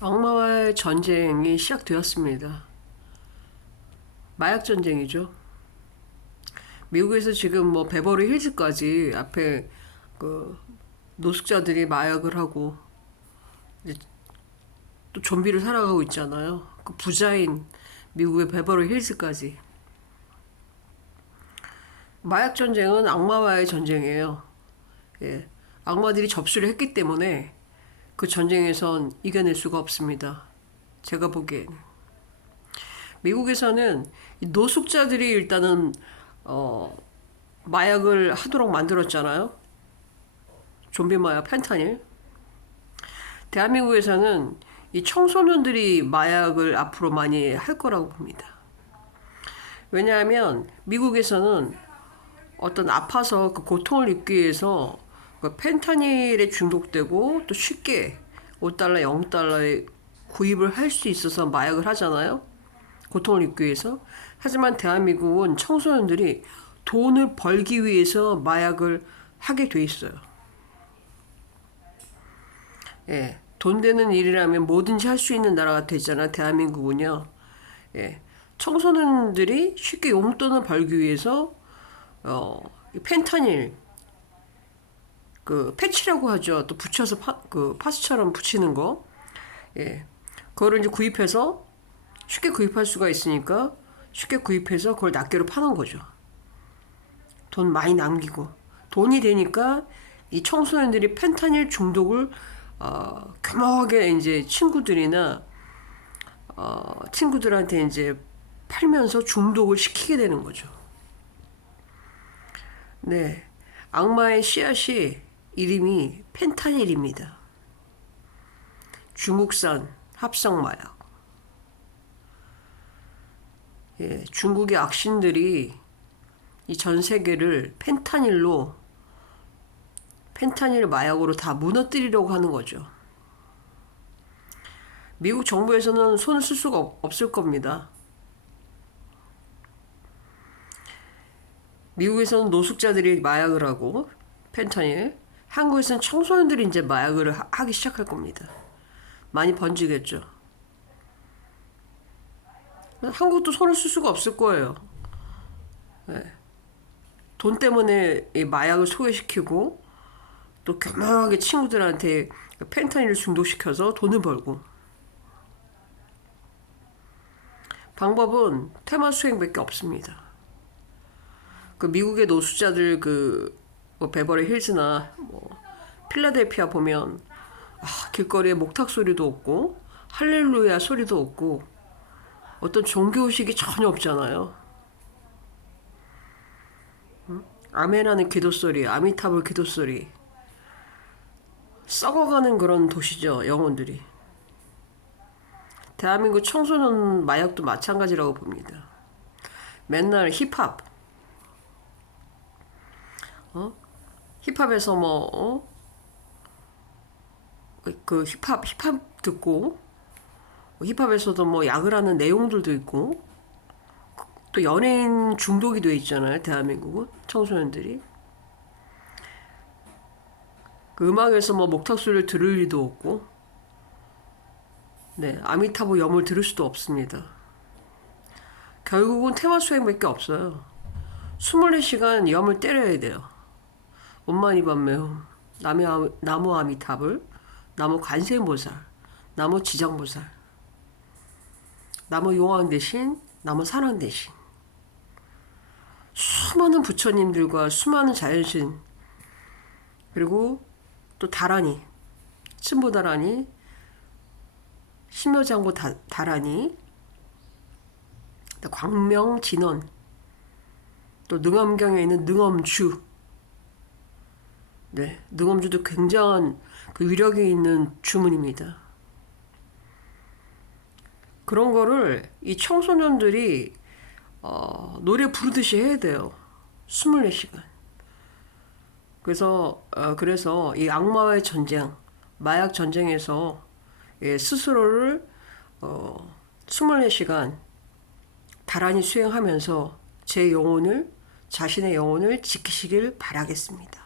악마와의 전쟁이 시작되었습니다. 마약 전쟁이죠. 미국에서 지금 뭐 베버리 힐즈까지 앞에 그 노숙자들이 마약을 하고 또 좀비를 살아가고 있잖아요. 그 부자인 미국의 베버리 힐즈까지 마약 전쟁은 악마와의 전쟁이에요. 예. 악마들이 접수를 했기 때문에 그 전쟁에선 이겨낼 수가 없습니다. 제가 보기에는. 미국에서는 이 노숙자들이 일단은 어, 마약을 하도록 만들었잖아요. 좀비 마약 펜타닐. 대한민국에서는 이 청소년들이 마약을 앞으로 많이 할 거라고 봅니다. 왜냐하면 미국에서는 어떤 아파서 그 고통을 입기 위해서 그 펜타닐에 중독되고 또 쉽게 5달러, 0달러에 구입을 할 수 있어서 마약을 하잖아요. 고통을 입기 위해서. 하지만 대한민국은 청소년들이 돈을 벌기 위해서 마약을 하게 돼 있어요. 예. 돈 되는 일이라면 뭐든지 할 수 있는 나라가 되잖아, 대한민국은요. 예. 청소년들이 쉽게 용돈을 벌기 위해서 어, 이 펜타닐 그 패치라고 하죠. 또 붙여서 파, 그 파스처럼 붙이는 거. 예. 그거를 이제 구입해서 쉽게 구입할 수가 있으니까 쉽게 구입해서 그걸 낱개로 파는 거죠. 돈 많이 남기고 돈이 되니까 이 청소년들이 펜타닐 중독을 어, 교묘하게 이제 친구들이나 어, 친구들한테 이제 팔면서 중독을 시키게 되는 거죠. 네. 악마의 씨앗이 이름이 펜타닐입니다. 중국산 합성 마약. 예, 중국의 악신들이 이 전 세계를 펜타닐로 펜타닐 마약으로 다 무너뜨리려고 하는 거죠. 미국 정부에서는 손을 쓸 수가 없, 없을 겁니다. 미국에서는 노숙자들이 마약을 하고 펜타닐, 한국에서는 청소년들이 이제 마약을 하- 하기 시작할 겁니다. 많이 번지겠죠. 한국도 손을 쓸 수가 없을 거예요. 네. 돈 때문에 이 마약을 소개시키고 또 교묘하게 친구들한테 펜타닐을 중독시켜서 돈을 벌고 방법은 테마 수행밖에 없습니다. 그 미국의 노숙자들 그 뭐 베버리 힐즈나 뭐 필라델피아 보면 아, 길거리에 목탁 소리도 없고 할렐루야 소리도 없고 어떤 종교 의식이 전혀 없잖아요. 응? 아멘하는 기도 소리, 아미타불 기도 소리. 썩어가는 그런 도시죠, 영혼들이. 대한민국 청소년 마약도 마찬가지라고 봅니다. 맨날 힙합, 어? 힙합에서 뭐, 어? 그 힙합, 힙합 듣고, 힙합에서도 뭐 약을 하는 내용들도 있고, 또 연예인 중독이 돼 있잖아요, 대한민국은. 청소년들이. 그 음악에서 뭐 목탁소리를 들을 리도 없고, 네, 아미타부 염을 들을 수도 없습니다. 결국은 테마 수행밖에 없어요. 24시간 염을 때려야 돼요. 나무, 아- 나무 아미탑을 나무 관세음보살 나무 지장보살 나무 용왕 대신 나무 산왕 대신. 수많은 부처님들과 수많은 자연신 그리고 또 다라니 신보다라니 심여장고 다, 다라니 또 광명 진원 또 능엄경에 있는 능엄주 네, 능엄주도 굉장한 그 위력이 있는 주문입니다. 그런 거를 이 청소년들이 어, 노래 부르듯이 해야 돼요. 24시간. 그래서 어, 그래서 이 악마와의 전쟁, 마약 전쟁에서 예, 스스로를 어, 24시간 다란히 수행하면서 제 영혼을 자신의 영혼을 지키시길 바라겠습니다.